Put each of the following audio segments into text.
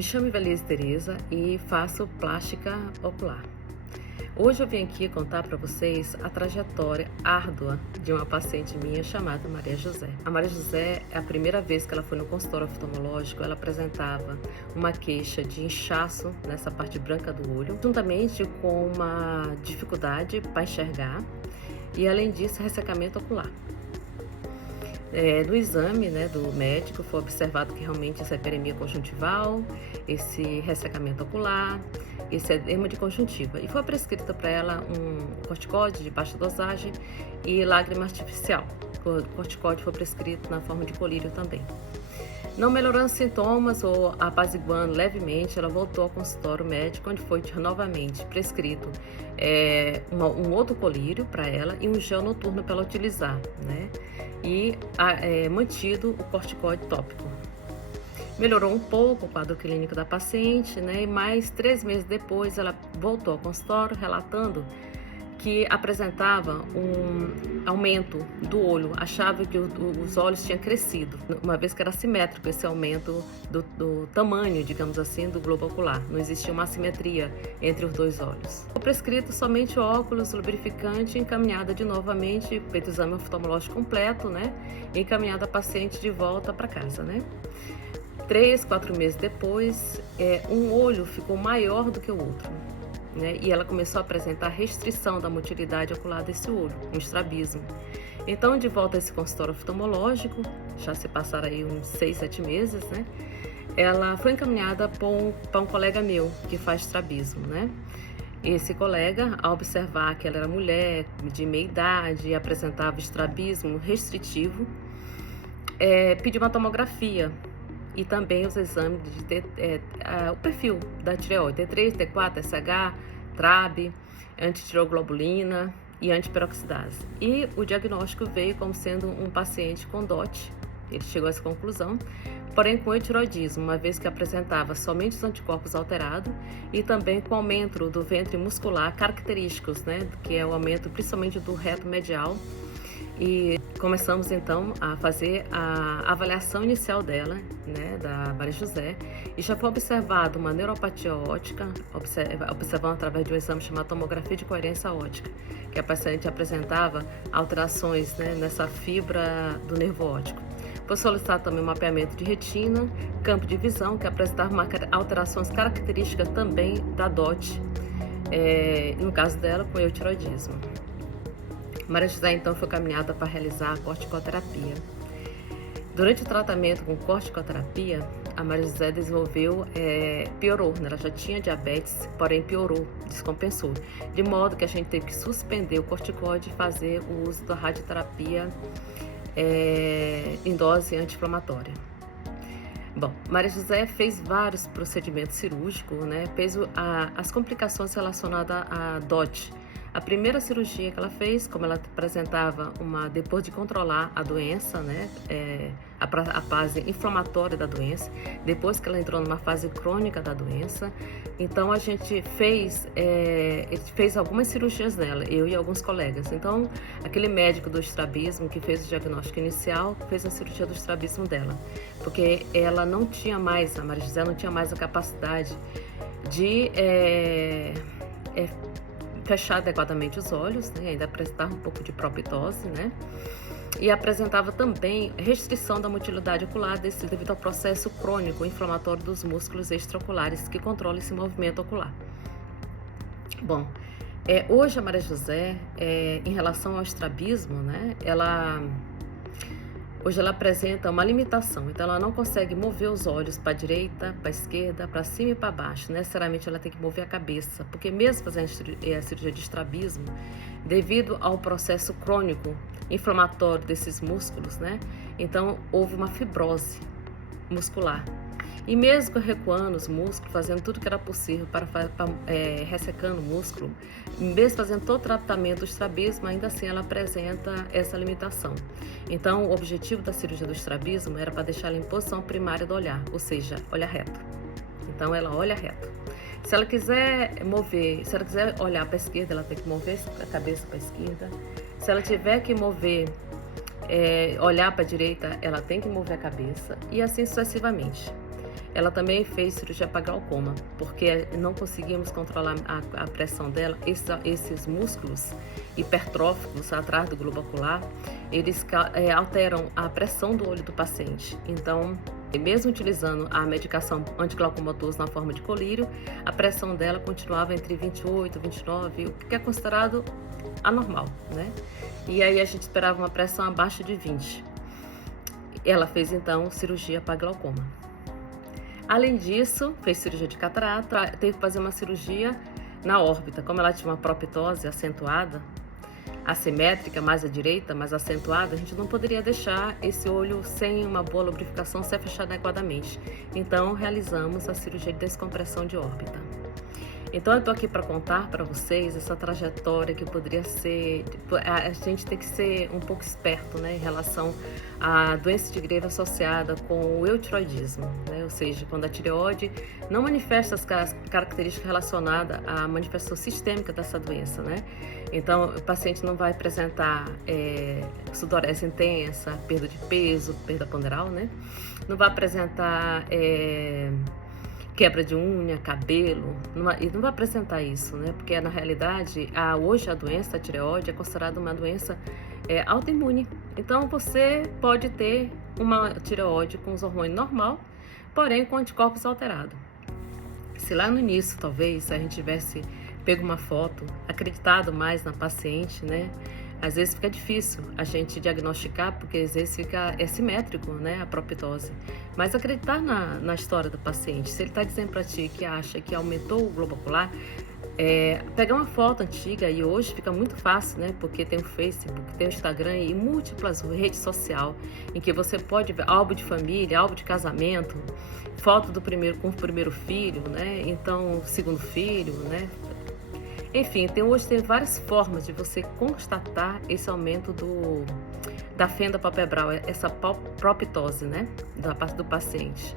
Me chamo Ivelisse Tereza e faço plástica ocular. Hoje eu vim aqui contar para vocês a trajetória árdua de uma paciente minha chamada Maria José. A Maria José, a primeira vez que ela foi no consultório oftalmológico, ela apresentava uma queixa de inchaço nessa parte branca do olho, juntamente com uma dificuldade para enxergar e, além disso, ressecamento ocular. No exame, do médico, foi observado que realmente essa hiperemia conjuntival, esse ressecamento ocular, esse edema de conjuntiva. E foi prescrita para ela um corticóide de baixa dosagem e lágrima artificial. O corticóide foi prescrito na forma de colírio também. Não melhorando os sintomas ou apaziguando levemente, ela voltou ao consultório médico, onde foi novamente prescrito um outro colírio para ela e um gel noturno para ela utilizar, e mantido o corticóide tópico. Melhorou um pouco o quadro clínico da paciente, e mais 3 meses depois ela voltou ao consultório relatando que apresentava um aumento do olho, achava que os olhos tinham crescido, uma vez que era simétrico esse aumento do tamanho, digamos assim, do globo ocular. Não existia uma assimetria entre os dois olhos. Foi prescrito somente óculos, lubrificante, encaminhada de novamente, feito o exame oftalmológico completo, e encaminhada a paciente de volta para casa, 3, 4 meses depois, um olho ficou maior do que o outro. E ela começou a apresentar restrição da motilidade ocular desse olho, um estrabismo. Então, de volta a esse consultório oftalmológico, já se passaram aí uns 6, 7 meses, ela foi encaminhada para um colega meu que faz estrabismo, Esse colega, ao observar que ela era mulher de meia idade e apresentava estrabismo restritivo, pediu uma tomografia e também os exames o perfil da tireoide, T3, T4, SH, TRAB, antitireoglobulina e antiperoxidase. E o diagnóstico veio como sendo um paciente com DOT, ele chegou a essa conclusão, porém com hipotireoidismo, uma vez que apresentava somente os anticorpos alterados e também com aumento do ventre muscular característicos, que é o aumento principalmente do reto medial. E começamos então a fazer a avaliação inicial dela, da Maria José, e já foi observado uma neuropatia óptica, observando através de um exame chamado tomografia de coerência óptica, que a paciente apresentava alterações nessa fibra do nervo óptico. Foi solicitado também um mapeamento de retina, campo de visão, que apresentava alterações características também da DOT, no caso dela com eutiroidismo. Maria José então foi caminhada para realizar a corticoterapia. Durante o tratamento com corticoterapia, a Maria José piorou, ela já tinha diabetes, porém piorou, descompensou, de modo que a gente teve que suspender o corticoide e fazer o uso da radioterapia em dose anti-inflamatória. Bom, Maria José fez vários procedimentos cirúrgicos, fez as complicações relacionadas à DOT. A primeira cirurgia que ela fez, como ela apresentava depois de controlar a doença, a fase inflamatória da doença, depois que ela entrou numa fase crônica da doença, então a gente fez algumas cirurgias nela, eu e alguns colegas. Então, aquele médico do estrabismo que fez o diagnóstico inicial, fez a cirurgia do estrabismo dela, porque ela não tinha mais, a Maria José não tinha mais a capacidade de fechar adequadamente os olhos, ainda apresentava um pouco de proptose, e apresentava também restrição da motilidade ocular devido ao processo crônico inflamatório dos músculos extraoculares que controla esse movimento ocular. Bom, hoje a Maria José, em relação ao estrabismo, hoje ela apresenta uma limitação, então ela não consegue mover os olhos para a direita, para a esquerda, para cima e para baixo. Necessariamente ela tem que mover a cabeça, porque mesmo fazendo a cirurgia de estrabismo, devido ao processo crônico inflamatório desses músculos, então houve uma fibrose muscular. E mesmo recuando os músculos, fazendo tudo que era possível para ressecando o músculo, mesmo fazendo todo o tratamento do estrabismo, ainda assim ela apresenta essa limitação. Então, o objetivo da cirurgia do estrabismo era para deixar ela em posição primária do olhar, ou seja, olhar reto. Então, ela olha reto. Se ela quiser olhar para a esquerda, ela tem que mover a cabeça para a esquerda. Se ela tiver que olhar para a direita, ela tem que mover a cabeça, e assim sucessivamente. ela também fez cirurgia para glaucoma, porque não conseguimos controlar a pressão dela. Esses músculos hipertróficos atrás do globo ocular, eles alteram a pressão do olho do paciente. Então, mesmo utilizando a medicação antiglaucomatosa na forma de colírio, a pressão dela continuava entre 28 e 29, o que é considerado anormal, né? E aí a gente esperava uma pressão abaixo de 20. Ela fez então cirurgia para glaucoma. Além disso, fez cirurgia de catarata, teve que fazer uma cirurgia na órbita. Como ela tinha uma proptose acentuada, assimétrica, mais à direita, mais acentuada, a gente não poderia deixar esse olho sem uma boa lubrificação, ser fechado adequadamente. Então, realizamos a cirurgia de descompressão de órbita. Então, eu estou aqui para contar para vocês essa trajetória que poderia ser... A gente tem que ser um pouco esperto, né, em relação à doença de Graves associada com o eutiroidismo, né, ou seja, quando a tireoide não manifesta as características relacionadas à manifestação sistêmica dessa doença, né? Então, o paciente não vai apresentar sudorese intensa, perda de peso, perda ponderal, né? Não vai apresentar... quebra de unha, cabelo, e não vai apresentar isso, né? Porque na realidade, hoje a doença da tireoide é considerada uma doença autoimune. Então você pode ter uma tireoide com os hormônios normal, porém com anticorpos alterados. Se lá no início, talvez, a gente tivesse pego uma foto, acreditado mais na paciente, né? Às vezes fica difícil a gente diagnosticar, porque às vezes fica simétrico, né, a proptose. Mas acreditar na história do paciente, se ele está dizendo para ti que acha que aumentou o globo ocular, pegar uma foto antiga, e hoje fica muito fácil, né, porque tem o Facebook, tem o Instagram e múltiplas redes sociais, em que você pode ver álbum de família, álbum de casamento, foto com o primeiro filho, né, então o segundo filho, né. Enfim, hoje tem várias formas de você constatar esse aumento da fenda palpebral, essa proptose, né, da parte do paciente.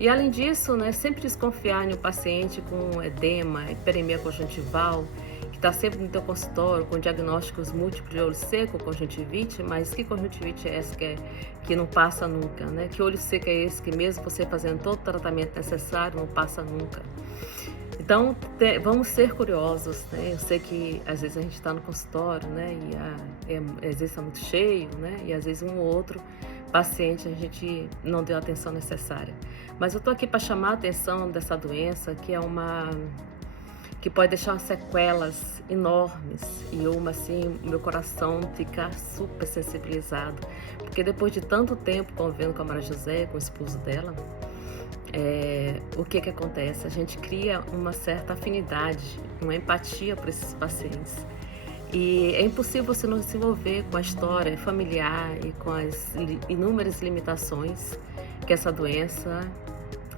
E além disso, né, sempre desconfiar em um paciente com edema, hiperemia conjuntival, que está sempre no teu consultório com diagnósticos múltiplos de olho seco, conjuntivite, mas que conjuntivite é essa que não passa nunca, né? Que olho seco é esse que mesmo você fazendo todo o tratamento necessário, não passa nunca? Então, vamos ser curiosos, né? Eu sei que às vezes a gente está no consultório, né? E às vezes está muito cheio, né? E às vezes um ou outro paciente a gente não deu a atenção necessária. Mas eu estou aqui para chamar a atenção dessa doença, que pode deixar sequelas enormes, e assim, meu coração fica super sensibilizado, porque depois de tanto tempo convivendo com a Maria José, com o esposo dela, o que acontece? A gente cria uma certa afinidade, uma empatia por esses pacientes. E é impossível você não se envolver com a história familiar e com as inúmeras limitações que essa doença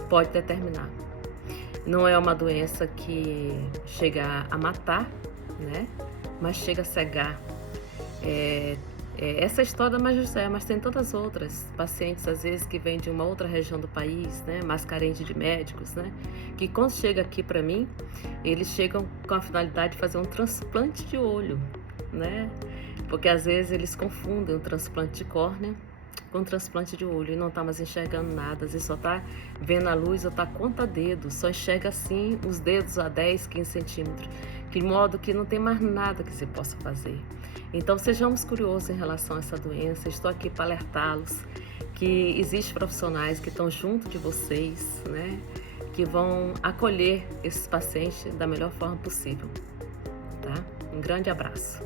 pode determinar. Não é uma doença que chega a matar, né? Mas chega a cegar. Essa é a história da Maria José, mas tem tantas outras pacientes, às vezes, que vêm de uma outra região do país, né, mais carente de médicos, né, que quando chega aqui para mim, eles chegam com a finalidade de fazer um transplante de olho, né, porque às vezes eles confundem o transplante de córnea com o transplante de olho e não tá mais enxergando nada, às vezes só tá vendo a luz ou tá conta dedos, só enxerga assim os dedos a 10, 15 centímetros, de modo que não tem mais nada que se possa fazer. Então, sejamos curiosos em relação a essa doença. Estou aqui para alertá-los que existem profissionais que estão junto de vocês, né, que vão acolher esses pacientes da melhor forma possível, tá? Um grande abraço.